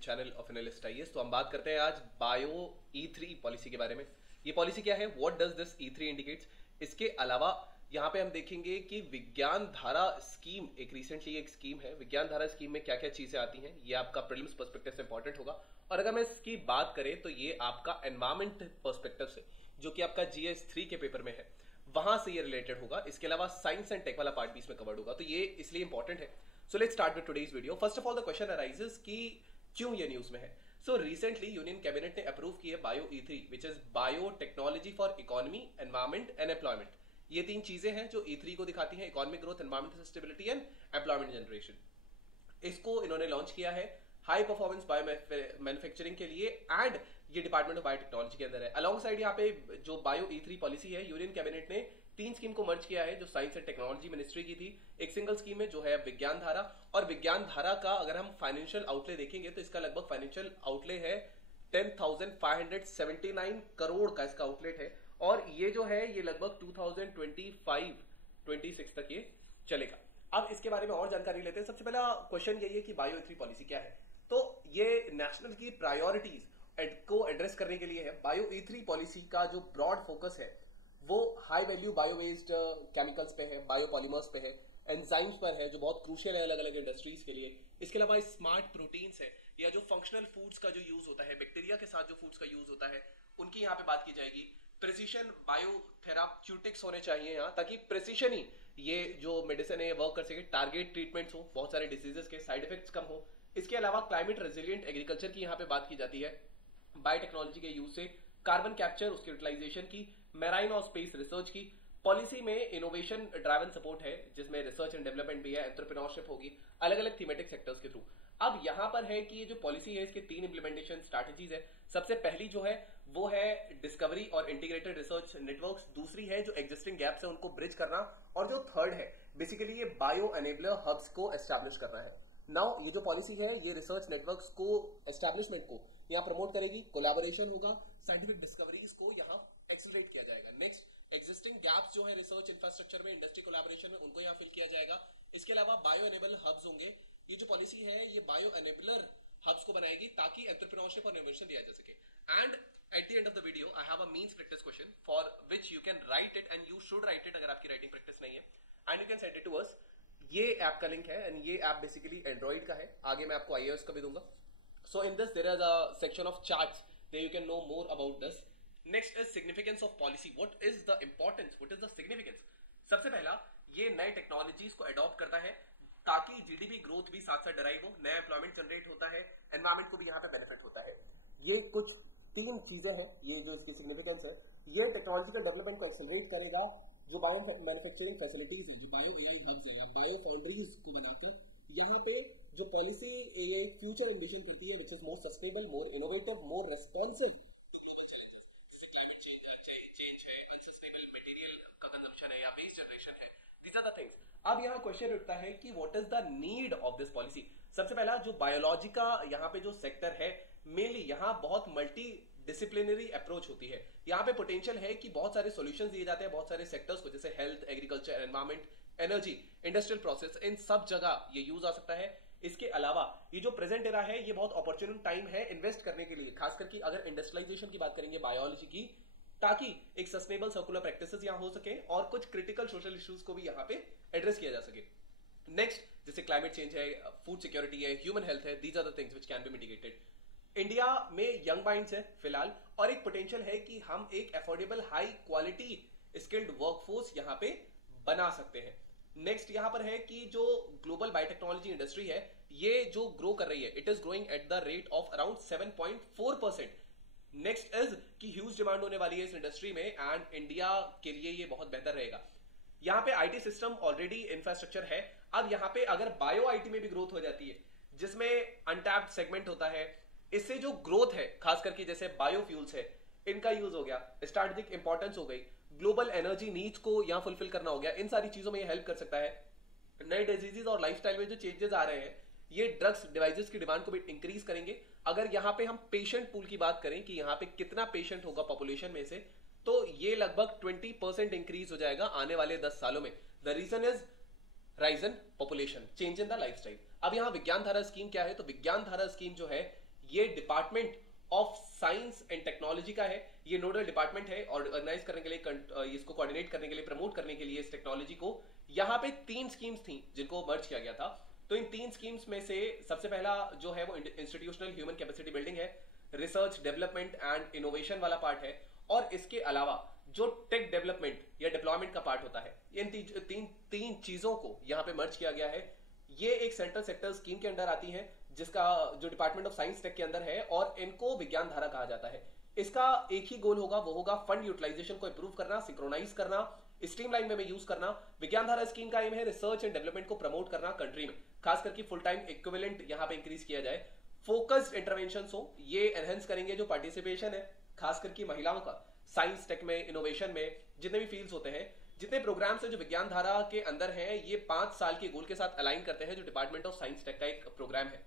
Channel of analyst IAS. तो हम बात करते हैं आज बायो E3 पॉलिसी के बारे में। ये पॉलिसी क्या है, what does this E3 indicates. इसके अलावा यहाँ पे हम देखेंगे कि विज्ञान धारा स्कीम, एक रिसेंटली एक स्कीम है, विज्ञान धारा स्कीम में क्या क्या चीजें आती हैं, ये आपका प्रीलिम्स पर्सपेक्टिव से इंपॉर्टेंट होगा। और अगर मैं इसकी बात करें तो ये आपका एनवायरमेंट पर्सपेक्टिव से, जो कि आपका GS3 के पेपर में है, वहां से ये रिलेटेड होगा। इसके अलावा साइंस एंड टेक वाला पार्ट भी इसमें कवर्ड होगा, तो ये इसलिए इंपॉर्टेंट है। So let's start with today's video. First of all the question arises कि क्यों ये न्यूज में है। सो रिसेंटली यूनियन कैबिनेट ने अप्रूव की है bio E3, which is bio technology for economy, environment and employment. ये तीन चीजें हैं जो E3 को दिखाती हैं, economic growth, environmental sustainability and employment generation. इसको इन्होंने लॉन्च किया है हाई परफॉर्मेंस बायो मैन्युफैक्चरिंग के लिए, एंड ये डिपार्टमेंट ऑफ बायोटेक्नोलॉजी के अंदर है। अलॉन्ग साइड यहाँ पे जो बायो E3 पॉलिसी है, यूनियन कैबिनेट ने तीन स्कीम को मर्ज किया है जो साइंस एंड टेक्नोलॉजी मिनिस्ट्री की थी। एक सिंगल स्कीम है जो है विज्ञान धारा, और विज्ञान धारा का अगर हम फाइनेंशियल आउटले देखेंगे तो इसका लगभग फाइनेंशियल आउटले है 10,579 करोड़ का इसका आउटलेट है, और ये जो है ये लगभग 2025-26 तक ये चलेगा। अब इसके बारे में और जानकारी लेते हैं। सबसे पहला क्वेश्चन यही है कि बायो E3 पॉलिसी क्या है। तो ये नेशनल की प्रायोरिटीज को एड्रेस करने के लिए है। बायो E3 पॉलिसी का जो ब्रॉड फोकस है वो high value bio based chemicals पे है, बायोपॉलीमर्स पे है, एंजाइम्स पर है जो बहुत क्रूशियल है अलग अलग इंडस्ट्रीज के लिए। इसके अलावा स्मार्ट प्रोटीन्स है, या जो फंक्शनल फूड्स का जो यूज होता है, बैक्टीरिया के साथ जो फूड्स का यूज होता है, उनकी यहाँ पे बात की जाएगी। प्रिसीशन बायोथेराप्यूटिक्स होने चाहिए यहाँ, ताकि प्रिसीशन ही ये जो मेडिसिन है वर्क कर सके, टारगेट ट्रीटमेंट्स हो, बहुत सारे डिसीजेस के साइड इफेक्ट्स कम हो। इसके अलावा क्लाइमेट रेजिलिएंट एग्रीकल्चर की यहाँ पे बात की जाती है, बायोटेक्नोलॉजी के यूज से कार्बन कैप्चर, उसकी यूटिलाइजेशन की, मैराइन और स्पेस रिसर्च की। पॉलिसी में इनोवेशन ड्राइवन सपोर्ट है जिसमें रिसर्च एंड डेवलपमेंट भी है, एंटरप्रेन्योरशिप होगी अलग अलग थीमेटिक सेक्टर्स के थ्रू। अब यहां पर है कि ये जो पॉलिसी है इसके तीन इंप्लीमेंटेशन स्ट्रैटेजीज है। सबसे पहली जो है वो है डिस्कवरी और इंटीग्रेटेड रिसर्च नेटवर्क्स, दूसरी है जो एग्जिस्टिंग गैप्स है उनको ब्रिज करना, और जो थर्ड है बेसिकली ये बायो एनेबलर हब्स को एस्टैब्लिश करना है। नाउ ये जो पॉलिसी है ये रिसर्च नेटवर्क्स को, एस्टैब्लिशमेंट को यहाँ प्रमोट करेगी, कोलैबोरेशन होगा, साइंटिफिक डिस्कवरीज को यहाँ एक्सेलरेट किया जाएगा। नेक्स्ट एग्जिस्टिंग गैप्स जो है रिसर्च इंफ्रास्ट्रक्चर में, इंडस्ट्री कोलैबोरेशन में, उनको यहाँ फिल किया जाएगा। इसके अलावा बायो एनेबल हब्स होंगे। ये जो पॉलिसी है ये बायो एनेबलर हब्स को बनाएगी ताकि एंटरप्रेन्योरशिप और इनोवेशन दिया जा सके। And at the end of the video I have a means practice question for which you can write it, and you should write it अगर आपकी राइटिंग प्रैक्टिस नहीं है, and you can send it to us. ये app का link है, and ये app basically Android का है, आगे मैं आपको iOS का भी दूंगा। So in this there is a section of charts there you can know more about this. Next is significance of policy. What is the importance? What is the significance? सबसे पहला ये नए टेक्नोलॉजीज को adopt करता है ताकि GDP growth भी साथ साथ डराइव हो, नया एम्प्लॉयमेंट जनरेट होता है, एनवायरमेंट को भी यहाँ पे बेनिफिट होता है। ये कुछ तीन चीजें हैं, ये जो इसकी सिग्निफिकेंस है। ये टेक्नोलॉजिकल डेवलपमेंट को एक्सेलरेट करेगा, जो बायो मैन्युफैक्चरिंग फैसिलिटीज है, जो बायो AI हब्स है या बायो फाउंड्रीज को बनाकर यहाँ पे जो पॉलिसी ये फ्यूचर एम्बिशन करती है, which is more sustainable, more innovative, more responsive to global challenges, जैसे क्लाइमेट चेंज है, अनसस्टेनेबल मटेरियल का कंजम्पशन है, या वेस्ट जनरेशन है। These are the things. अब यहाँ क्वेश्चन उठता है कि what is the need of this policy. सबसे पहला जो बायोलॉजी का यहाँ पे जो सेक्टर है, मेनली यहाँ बहुत मल्टी डिसिप्लिनरी अप्रोच होती है। यहाँ पे पोटेंशियल है कि बहुत सारे सॉल्यूशंस दिए जाते हैं बहुत सारे सेक्टर्स को, जैसे health, agriculture, environment, energy, industrial process, इन सब जगह ये यूज आ सकता है। इसके अलावा ये जो प्रेजेंट एरा है ये बहुत अपॉर्चुनिटी टाइम है इन्वेस्ट करने के लिए, खास करके अगर इंडस्ट्रियलाइजेशन की बात करेंगे बायोलॉजी की, ताकि एक सस्टेनेबल सर्कुलर प्रैक्टिसेस यहां हो सके और कुछ क्रिटिकल सोशल इश्यूज को भी यहां पे एड्रेस किया जा सके। नेक्स्ट जैसे क्लाइमेट चेंज है, फूड सिक्योरिटी है, ह्यूमन हेल्थ है, these are the things which can be mitigated. India में यंग माइंड्स है फिलहाल, और एक पोटेंशियल है कि हम एक affordable high quality skilled workforce यहां पे बना सकते हैं। नेक्स्ट यहां पर है कि जो ग्लोबल बायोटेक्नोलॉजी इंडस्ट्री है ये जो ग्रो कर रही है, it is growing at the rate of around 7.4%। Next is कि ह्यूज डिमांड होने वाली है इस इंडस्ट्री में, एंड इंडिया के लिए ये बहुत बेहतर रहेगा। यहाँ पे आईटी सिस्टम ऑलरेडी इंफ्रास्ट्रक्चर है। अब यहाँ पे अगर बायो आईटी में भी ग्रोथ हो जाती है, जिसमें अनटैप्ड सेगमेंट होता है, इससे जो ग्रोथ है खास करके जैसे बायोफ्यूल्स है, इनका यूज हो गया, स्ट्रैटेजिक इंपॉर्टेंस हो गई, ग्लोबल एनर्जी नीड्स को यहां फुलफिल करना हो गया, इन सारी चीजों में ये हेल्प कर सकता है। नए डिजीजेस और लाइफस्टाइल में जो चेंजेस आ रहे हैं ये ड्रग्स डिवाइसेस की डिमांड को भी इंक्रीज करेंगे। अगर यहाँ पे हम पेशेंट पूल की बात करें कि यहाँ पे कितना पेशेंट होगा पॉपुलेशन में से, तो ये लगभग 20% इंक्रीज हो जाएगा आने वाले 10 सालों में। The reason is rise in population, change in the lifestyle. अब यहाँ विज्ञान धारा स्कीम क्या है, तो विज्ञान धारा स्कीम जो है ये department of science and technology का है, ये नोडल डिपार्टमेंट है और ऑर्गेनाइज करने के लिए, इसको कोऑर्डिनेट करने के लिए, प्रमोट करने के लिए इस टेक्नोलॉजी को। यहाँ पे 3 स्कीम्स थी जिनको मर्ज किया गया था। तो इन 3 स्कीम्स में से सबसे पहला जो है वो इंस्टीट्यूशनल ह्यूमन कैपेसिटी बिल्डिंग है, रिसर्च डेवलपमेंट एंड इनोवेशन वाला पार्ट है, और इसके अलावा जो टेक डेवलपमेंट या डिप्लॉयमेंट का पार्ट होता है, इन तीन चीजों को यहाँ पे मर्ज किया गया है। ये एक सेंट्रल सेक्टर स्कीम के अंडर आती है जिसका जो डिपार्टमेंट ऑफ साइंस टेक के अंदर है, और इनको विज्ञान धारा कहा जाता है। इसका एक ही गोल होगा, वो होगा फंड यूटिलाइजेशन को इंप्रूव करना, सिंक्रोनाइज करना, स्ट्रीमलाइन में यूज करना। विज्ञान धारा स्कीम का एम है रिसर्च एंड डेवलपमेंट को प्रमोट करना कंट्री में, खास करके फुल टाइम इक्विवेलेंट यहाँ पे इंक्रीज किया जाए, फोकस्ड इंटरवेंशन हो, ये एनहेंस करेंगे जो पार्टिसिपेशन है खास करके महिलाओं का साइंस टेक में, इनोवेशन में, जितने भी फील्ड्स होते हैं, जितने प्रोग्राम्स है जो विज्ञान धारा के अंदर हैं, ये 5 साल के गोल के साथ अलाइन करते हैं, जो डिपार्टमेंट ऑफ साइंस टेक का एक प्रोग्राम है।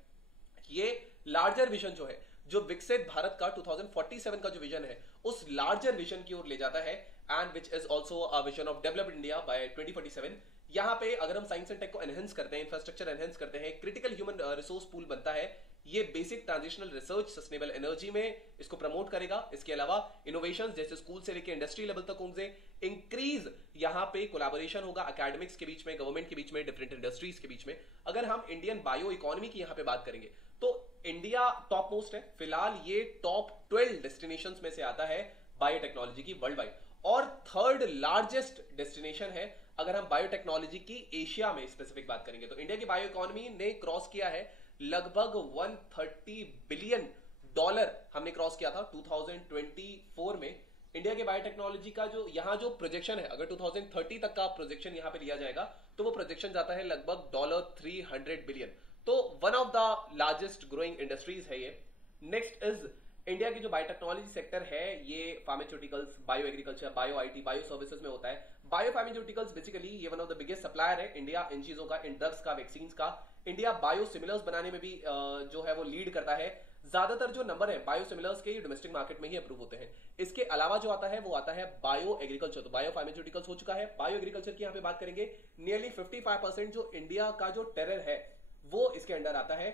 ये लार्जर विजन जो है, जो विकसित भारत का 2047 का जो विजन है, उस लार्जर विजन की ओर ले जाता है, and which is also a vision of developed India by 2047। यहाँ पे अगर हम साइंस एंड टेक को एनहेंस करते हैं, इंफ्रास्ट्रक्चर एनहेंस करते हैं, क्रिटिकल ह्यूमन रिसोर्स पूल बनता है, ये basic transitional research sustainable energy में इसको प्रमोट करेगा। इसके अलावा इनोवेशन जैसे स्कूल से लेकर इंडस्ट्री लेवल तक उनसे इंक्रीज, यहाँ पे कोलैबोरेशन होगा एकेडमिक्स के बीच में, गवर्नमेंट के बीच में, डिफरेंट इंडस्ट्रीज के बीच में। अगर हम इंडियन बायो इकोनॉमी की यहाँ पे बात करेंगे तो इंडिया टॉप मोस्ट है, फिलहाल ये टॉप 12 डेस्टिनेशंस में से आता है बायोटेक्नोलॉजी की वर्ल्ड वाइड, और 3rd लार्जेस्ट डेस्टिनेशन है अगर हम बायोटेक्नोलॉजी की एशिया में स्पेसिफिक बात करेंगे। तो इंडिया की बायो इकोनॉमी ने क्रॉस किया है लगभग $130 बिलियन हमने क्रॉस किया था 2024 में। इंडिया के बायोटेक्नोलॉजी का जो यहाँ जो प्रोजेक्शन है, अगर 2030 तक का प्रोजेक्शन यहाँ पे लिया जाएगा तो वो प्रोजेक्शन जाता है लगभग $300 बिलियन। तो one of the largest growing industries है ये। नेक्स्ट इज इंडिया की जो बायोटेक्नोलॉजी सेक्टर है, ये pharmaceuticals, bio agriculture, bio IT, bio services में होता है। बायो फार्मास्यूटिकल्स बेसिकली ये one of the biggest supplier है इंडिया इन चीजों का, इन ड्रग्स का, वैक्सीन का। इंडिया बायोसिमिलर्स बनाने में भी जो है वो लीड करता है। ज्यादातर जो नंबर है बायोसिमिलर्स के, ये डोमेस्टिक मार्केट में ही अप्रूव होते हैं। इसके अलावा जो आता है वो आता है बायो एग्रीकल्चर। तो बायो फार्मास्यूटिकल्स हो चुका है, बायो एग्रीकल्चर की यहाँ पे बात करेंगे। नियरली 55% जो इंडिया का जो टेरर है वो इसके अंडर आता है,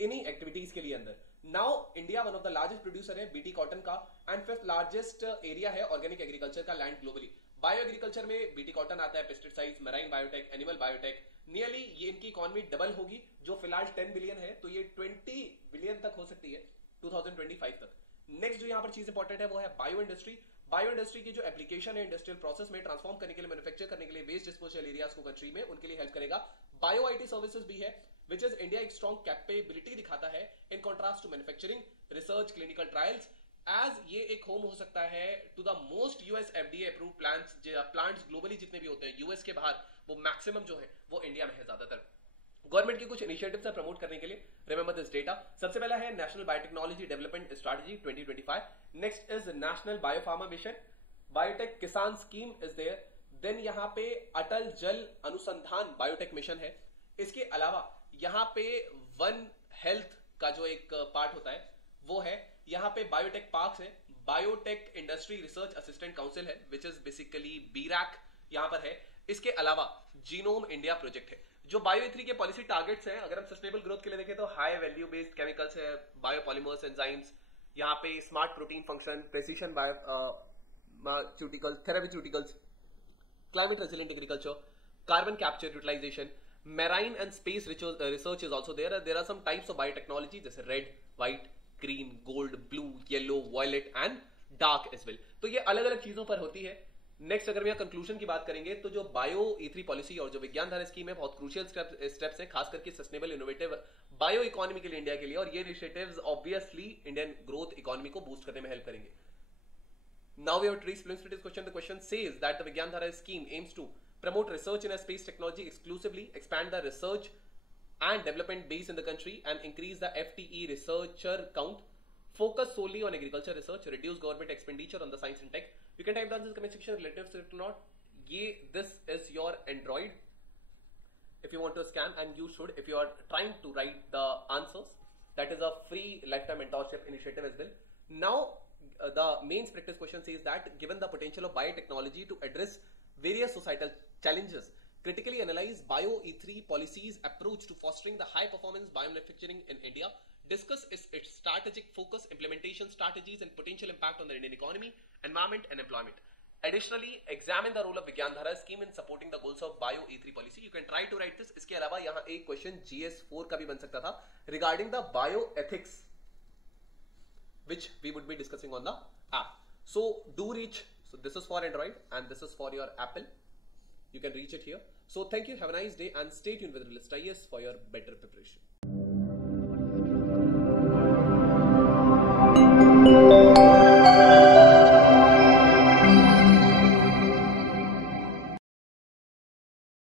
इन्हीं एक्टिविटीज के लिए अंदर। Now India one of the largest producer है बीटी कॉटन का, एंड 5th लार्जेस्ट एरिया है ऑर्गेनिक एग्रीकल्चर का लैंड ग्लोबली। बायो एग्रीकल्चर में बीटी कॉटन आता है, pesticides, marine biotech, animal biotech. Nearly ये इनकी इकोनॉमी डबल होगी, जो फिलहाल 10 बिलियन है, तो ये 20 बिलियन तक हो सकती है 2025 तक। नेक्स्ट जो यहाँ पर चीज इंपॉर्टेंट है वो है बायो इंडस्ट्री। बायो इंडस्ट्री की जो एप्लीकेशन है इंडस्ट्रियल प्रोसेस में ट्रांसफॉर्म करने के लिए, मैन्युफैक्चर करने के लिए, वेस्ट डिस्पोजल एरियाज को कंट्री में उनके लिए हेल्प करेगा। बायो आईटी सर्विसेज भी है, विच इज इंडिया एक स्ट्रॉन्ग कैपेबिलिटी दिखाता है in contrast to manufacturing, research, clinical trials, as ये एक होम हो सकता है to the most US FDA approve plants globally जितने भी होते हैं यूएस के बाहर, वो मैक्सिमम जो है वो इंडिया में है ज्यादातर। गवर्नमेंट की कुछ इनिशिएटिव्स है प्रमोट करने के लिए, रिमेंबर दिस डेटा। सबसे पहला है national biotechnology development strategy 2025। Next is national biopharma mission, biotech किसान स्कीम इज देयर। देन यहाँ पे अटल जल अनुसंधान बायोटेक मिशन है। इसके अलावा यहाँ पे वन हेल्थ का जो एक पार्ट होता है वो है, यहाँ पे बायोटेक पार्क्स है, biotech industry research assistant council है, विच इज बेसिकली बीरैक यहाँ पर है। इसके अलावा जीनोम इंडिया प्रोजेक्ट है। जो बायो3 के पॉलिसी टारगेट्स हैं, अगर हम सस्टेनेबल ग्रोथ के लिए देखें तो हाई वैल्यू बेस्ड केमिकल्स है, बायोपॉलीमर्स, एंजाइम्स, यहाँ पे smart protein function, precision bioceuticals, therapeuticals, climate resilient agriculture, carbon capture utilization, marine and space research is also there. There are some types of biotechnology जैसे red, white, green, gold, blue, yellow, violet and dark as well. तो ये अलग अलग चीजों पर होती है। Next अगर हम यहाँ कंक्लूजन की बात करेंगे तो जो बायो E3 पॉलिसी और जो विज्ञान धारा स्कीम है बहुत क्रूशियल स्टेप्स हैं, खास करके सस्टेनेबल इनोवेटिव बायो इकोनॉमी के लिए इंडिया के लिए, और ये initiatives obviously Indian growth economy को बूस्ट करने में हेल्प करेंगे। Now we have to split this question. The question says that the Vigyan Dhara scheme aims to promote research in a space technology exclusively, expand the research and development base in the country, and increase the FTE researcher count. Focus solely on agriculture research, reduce government expenditure on the science and tech. You can type down in the comment section relative to it or not. This is your Android. If you want to scan, and you should, if you are trying to write the answers, that is a free lifetime mentorship initiative as well. Now, the mains practice question says that given the potential of biotechnology to address various societal challenges, critically analyze bio E3 policies approach to fostering the high performance biomanufacturing in India, discuss its strategic focus, implementation strategies, and potential impact on the Indian economy, environment, and employment. Additionally, examine the role of Vigyan scheme in supporting the goals of Bio E3 policy. You can try to write this. इसके अलावा यहाँ एक question GS4 का भी बन सकता था regarding the bioethics, which we would be discussing on the app. So do reach. So this is for Android and this is for your Apple. You can reach it here. So thank you. Have a nice day and stay tuned with Realist IAS for your better preparation.